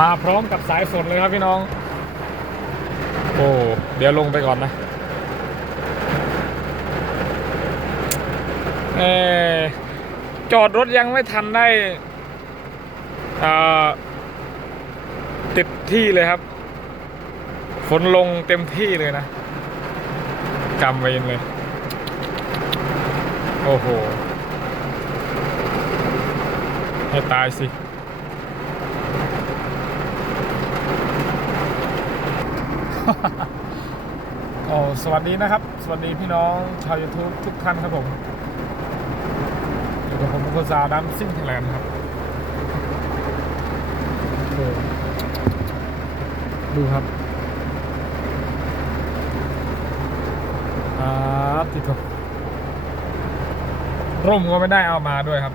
มาพร้อมกับสายฝนเลยครับพี่น้อง โอ้เดี๋ยวลงไปก่อนนะเออจอดรถยังไม่ทันได้อ่าติดที่เลยครับ ฝนลงเต็มที่เลยนะกำเวนเลย โอ้โห ให้ตายสิโอ้สวัสดีนะครับ สวัสดีพี่น้องชาว YouTube ทุกท่านครับผมอยู่กับผมคุณสาวดำซิ่งไทยแลนด์ครับดูครับอ่าติดถกร่มก็ไม่ได้เอามาด้วยครับ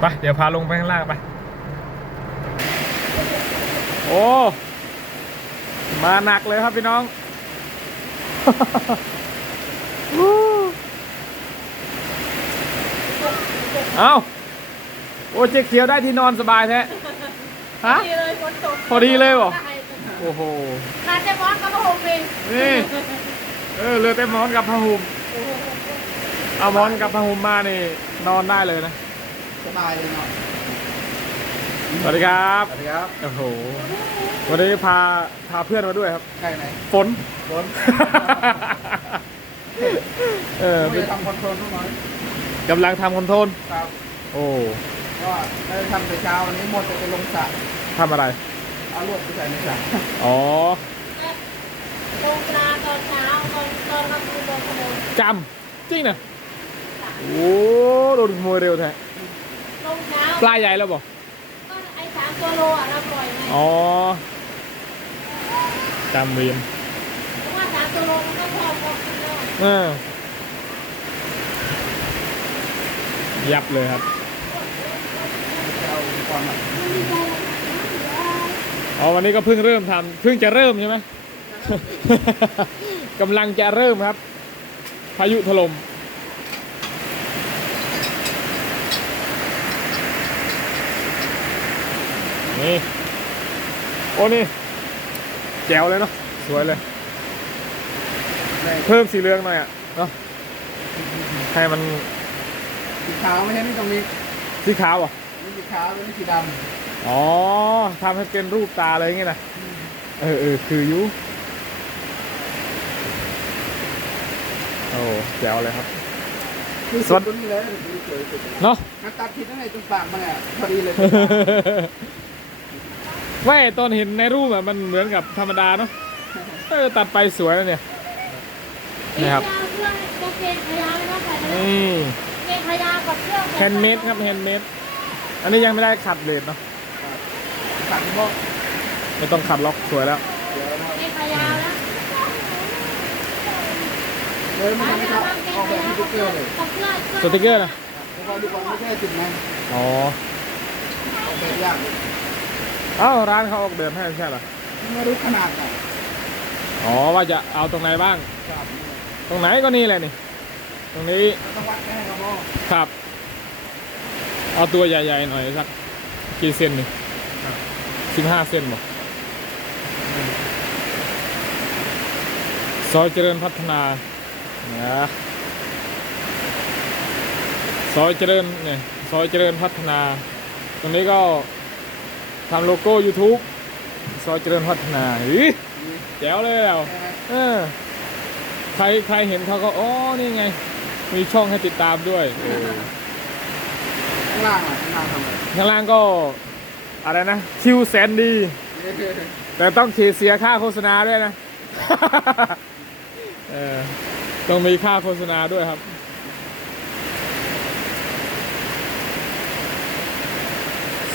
ไปเดี๋ยวพาลงไปข้างล่างไป โอ้ มาหนักเลยครับพี่น้องเอาโอ้เจ๊เขียวได้ที่นอนสบายแท้ฮะ ดีเลยฝนตกพอดีเลยเหรอ โอ้โหขาดแต่มอสก็มาห่มเองนี่เออเรือเต็มหมอนกับผ้าห่มเอาหมอนกับผ้าห่มมานี่นอนได้เลยนะ สบายเลยเนาะสวัสดีครับสวัสดีครับโอ้โหวันนี้พาพาเพื่อนมาด้วยครับใครไหนฝนฝนเออไม่ได้ทำคอนโทรลทุกน้อยกำลังทำคอนโทรลครับ โอ้ก็ได้ทำแต่เช้าวันนี้หมดแต่ไปลงสระทำอะไรเอาลวดไปใส่ในสระอ๋อลงปลาตอนเช้าตอนตอนกลางคืนโดนขโมยจำจริงนะโอ้โดนขโมยเร็วแท้ล งเช้าปลาใหญ่แล้วบอกก็ไอ้สามตัวโลอะเราปล่อยไงอ๋อจำเวียนเพราะว่าสามตัวโลมันก็พอพอกินแล้วเออยับเลยครับจะเอาอุปกรณ์มาอ๋อวันนี้ก็เพิ่งเริ่มทำเพิ่งจะเริ่มใช่ไหมกำลังจะเริ่มครับ พายุถล่ม นี่ โอ้นี่ แจ๋วเลยเนาะ สวยเลยในเพิ่มสีเหลืองหน่อยอะ เนาะ ให้มัน สีขาวไม่ใช่นี่ตรงนี้สีขาวอะ นี่สีขาวแล้วนี่สีดอ๋อทำให้เป็นรูปตาอะไรอย่างเงี้ยนะเออเออคืออยูโอ้แจ๋วเลยครับำคือสวัสตัวนี้เลยตัวนี้สวยสุดเนาะ มันตัดผิดตั้งแต่ตรงปากมันอะพอดีเลย ไม่ตอนเห็นในรูปอะมันเหมือนกับธรรมดาเนาะเออตัดไปสวยแล้วเนี่ยนี่ครับเอาเครื่องตัวเกงขยะไม่ต้องใส่เลยนี่เกงขยะกับเครื่องแฮนด์เมดครับแฮนด์เมดอันนี้ยังไม่ได้ขัดเลดเนาะตัดพวกไม่ต้องขัดล็อกสวยแล้วเดี๋ยวนะเกงขยะนะเลยมันไม่ครับออกแบบที่ทุกเกลือเลยกับเครื่องสติกเกอร์นะเพราะว่าดูก่อนไม่ใช่จุดนั้นอ๋อออกแบบยากเลยเอ้าร้านเขาออกแบบให้ไม่ใช่เหรอไม่รู้ขนาดไหนอ๋อว่าจะเอาตรงไหนบ้าง ครับตรงไหนก็นี่แหละนี่ ตรงนี้เราต้องวัดแค่ครับพ่อครับ เอาตัวใหญ่ๆหน่อยสักกี่เซนนี่สิบห้าเซนบอกซอยเจริญพัฒนานะซอยเจริญเนี่ยซอยเจริญพัฒนา ตรงนี้ก็ ทำโลโก้ YouTube ซอยเจริญพัฒนาอีแจ๋วเลยแล้วใช่ไหมเออใครใครเห็นเขาก็อ๋อนี่ไง มีช่องให้ติดตามด้วยเออข้างล่างอะข้างล่างทำอะไรข้างล่างก็อะไรนะคิวแสนดี แต่ต้องเสียค่าโฆษณาด้วยนะ เออต้องมีค่าโฆษณาด้วยครับ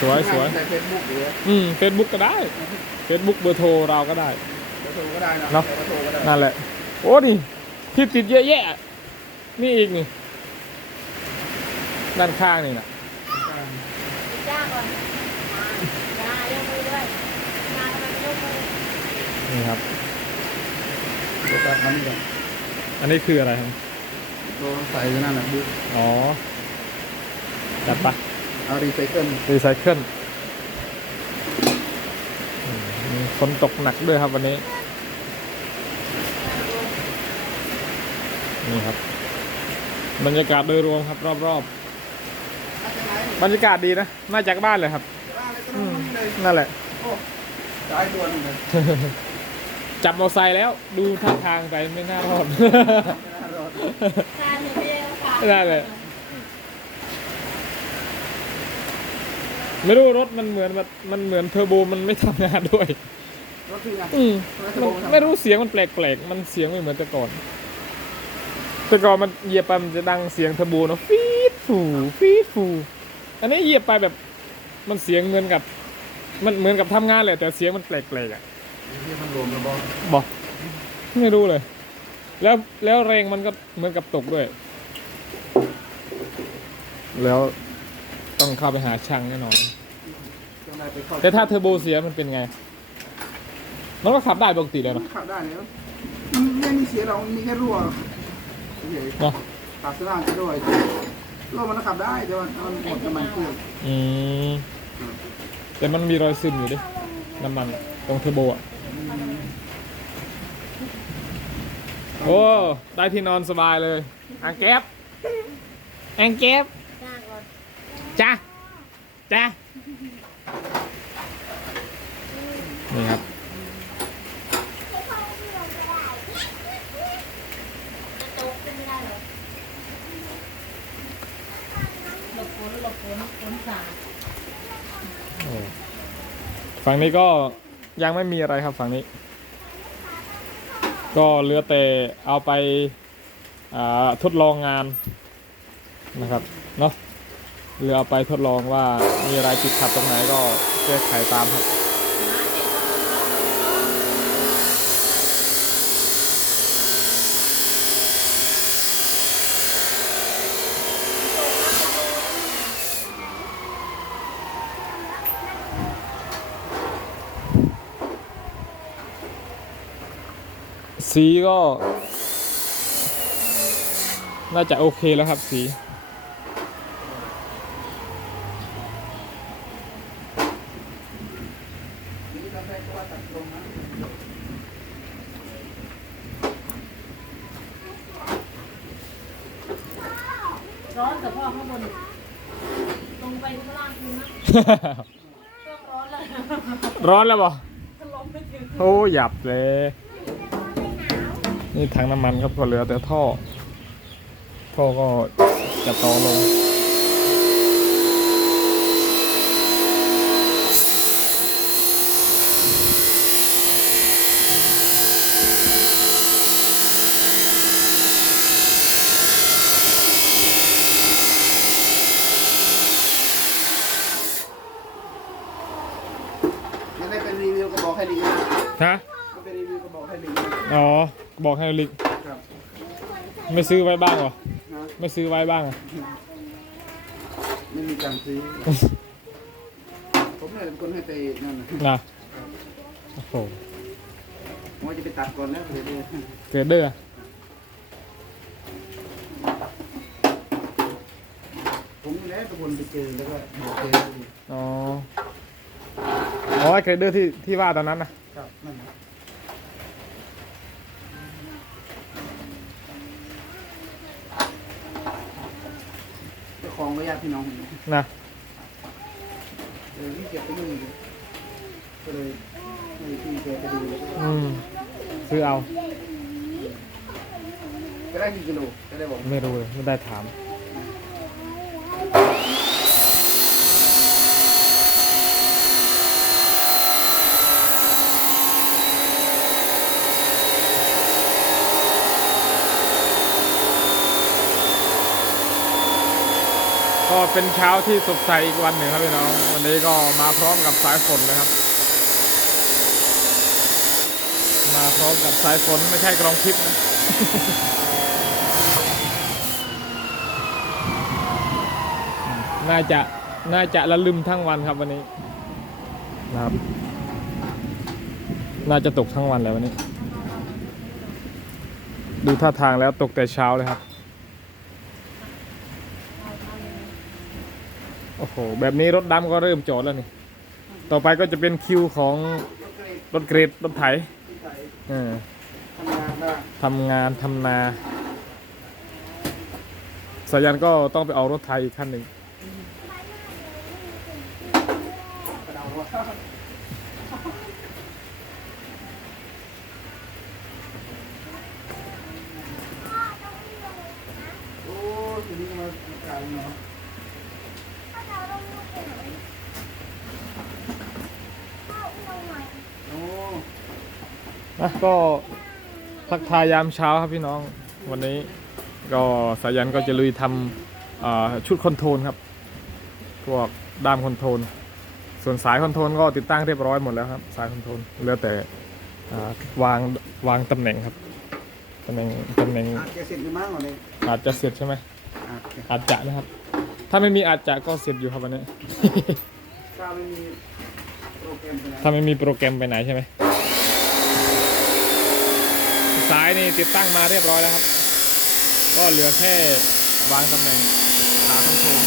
สวยสวยในเฟซบุ๊กหรืออืมเฟซบุ๊กก็ได้เฟซบุ๊กเบอร์โทรเราก็ได้เบอร์โทรก็ได้นะเนาะเบอร์โทรก็ได้นั่นแหละ โอ้นี่ที่ติดเยอะแยะ นี่อีกนี่ ด้านข้างนี่นะย่าก่อนย่ายกมือด้วยย่าทำไมไม่ยกมือนี่ครับเดี๋ยวตัดมันก่อนอันนี้คืออะไรครับก็ใส่อยู่นั่นแหละบุ๊กอ๋อจัดปะ เอารีไซเคิลรีไซเคิลอืมมีฝนตกหนักด้วยครับวันนี้ นี่ครับ บรรยากาศโดยรวมครับ รอบอาจจะไหนๆบรรยากาศดีนะ มาจากบ้านเลยครับบ้านเลยก็อืต้องมนี่เลยนั่นแหละโอ้ได้ด่วนเลยจับมอไซค์แล้ว ดูท่าทางไปไม่น่ารอดไม่น่ารอดการเนี่ยไม่ได้ค่ะได้เลย ไม่รู้รถมันเหมือนแบบมันเหมือนเทอร์โบมันไม่ทำงานด้วย รถคือไงอืมรถเทอมัร์นโบทำไม่รู้เสียงมันแปลกๆ มันเสียงไม่เหมือนแต่ก่อน แต่ก่อนมันเหยียบไปมันจะดังเสียงเทอร์โบเนอะฟีดฟูฟีดฟู อันนี้เหยียบไปแบบ มันเสียงเหมือนกับ มันเหมือนกับทำงานเลยแต่เสียงมันแปลกๆอะที่มันรวมระบอกบอกไม่รู้เลย แล้วแล้วแรงมันก็เหมือนกับตกด้วย แล้ว ต้องเข้าไปหาช่างแน่นอนจังไรไปเข้าแต่ถ้าเทอร์โบเสียมันเป็นไง มันก็ขับได้ปกติเลยมันเนาะขับได้เนี่ยมันไม่มีเสียหรอกมันมีแค่รั่วเฉยเนาะๆตัดเสื้อผ้าจะด้วยรั่วมันขับได้แต่ว่ามันหมดน้ำมันเครื่องอืมแต่มันมีรอยซึมอยู่ดิน้ำมันอะตรงเทอร์โบอะ โอ้ ได้ที่นอนสบายเลยอังแก๊บอังแก๊บจ้างก่อน จ้าจ้านี่ครับ หลบฝนหลบฝนฝนสาดฝั่งนี้ก็ยังไม่มีอะไรครับฝั่งนี้ ก็เหลือแต่เอาไปอ่าทดลองงานนะครับเนาะ หลือเอาไปทดลองว่ามีอะไรติดขัดตรงไหนก็แก้ไขตามครับ สีก็ น่าจะโอเคแล้วครับสี นี่ตอนแรกก็ว่าตัดตรงนะ ร้อนแต่พ่อข้างบน ลงไปข้างล่างคือนะเครื่องร้อนเลยร้อนแล้วบ่ถ้าลมไม่ถึงโอ้หยับเลย นี่ถังน้ำมันครับก็เหลือแต่ท่อ ท่อก็จะต่อลงได้เป็นรีวิวก็บอกให้ลิงนะ ฮะ ก็เป็นรีวิวก็บอกให้ลิงนะ อ๋อ บอกให้ลิกครับไม่ซื้อไว้บ้างเหรอนะไม่ซื้อไว้บ้างเหรอไม่มีการซื้อ ผมเนี่ยเป็นคนให้ไปนั่นนะนะโอ้โหผมว่าจะไปตัดก่อนแล้วเดี๋ยวเดี๋ยวเทรดเดอร์ผมนี่แหละเป็นคนไปเจอแล้วก็บอกเจออ๋ออ๋อเทรดเดอร์ที่ที่ว่าตอนนั้นนะครับนั่นนะ พี่น้องผมนะเออที่เก็บไปนู่นเลยก็เลยให้พี่แกไปดูแล้วก็อืมซื้อเอาก็ได้กี่กิโลก็ได้บอก ไม่รู้เลยไม่ได้ถาม ก็เป็นเช้าที่สดใสอีกวันหนึ่งครับพี่น้อง วันนี้ก็มาพร้อมกับสายฝนเลยครับ มาพร้อมกับสายฝนไม่ใช่กรองทิพย์นะน่าจะน่าจะละลืมทั้งวันครับวันนี้นะครับ น่าจะตกทั้งวันแล้ววันนี้ ดูท่าทางแล้วตกแต่เช้าเลยครับ โอ้โห แบบนี้รถดำก็เริ่มจอดแล้วนี่ ต่อไปก็จะเป็นคิวของรถเกรดรถไถที่ใส่เออทำงานทำงานทำนาสายันก็ต้องไปเอารถไถอีกคันหนึ่ง กระเดาว่าโอ้ยทีนี้ก็มาไกลเนาะโอ้ นะก็ทักทายยามเช้าครับพี่น้อง วันนี้ก็สายันก็จะลุยทำอ่าชุดคอนโทรลครับพวกด้ามคอนโทรลส่วนสายคอนโทรลก็ติดตั้งเรียบร้อยหมดแล้วครับ สายคอนโทรลเหลือแต่อ่าวางวางตำแหน่งครับตำแหน่งตำแหน่งอาจจะเสร็จหรือมั้งวันนี้อาจจะเสร็จใช่ไหมอาจจะอาจจะนะครับ ถ้าไม่มีอาจจะก็เสร็จอยู่ครับวันนี้ถ้าไม่มีโปรแกรมไปไหนถ้าไม่มีโปรแกรมไปไหนใช่ไหม สายนี่ติดตั้งมาเรียบร้อยแล้วครับ ก็เหลือแค่วางตำแหน่งขาคอนโทรล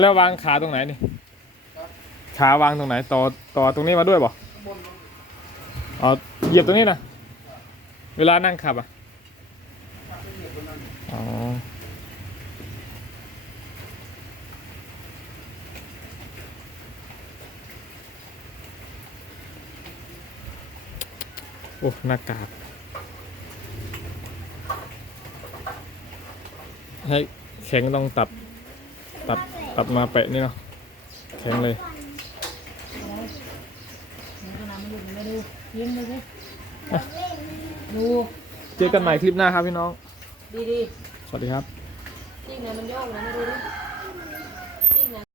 แล้ววางขาตรงไหนนี่ขาวางตรงไหนต่อต่อตรงนี้มาด้วยบ่อ๋อเหยียบตรงนี้นะเวลานั่งขับอะ อ้หน้ากากให้แข็งต้องตัดตัดตัดมาแปะนี่เนาะแข็งเลยดูเจอกันใหม่คลิปหน้าครับพี่น้อง ดีดีสวัสดีครับๆจริงเนี่ยมันโยกนะไม่ดูดิ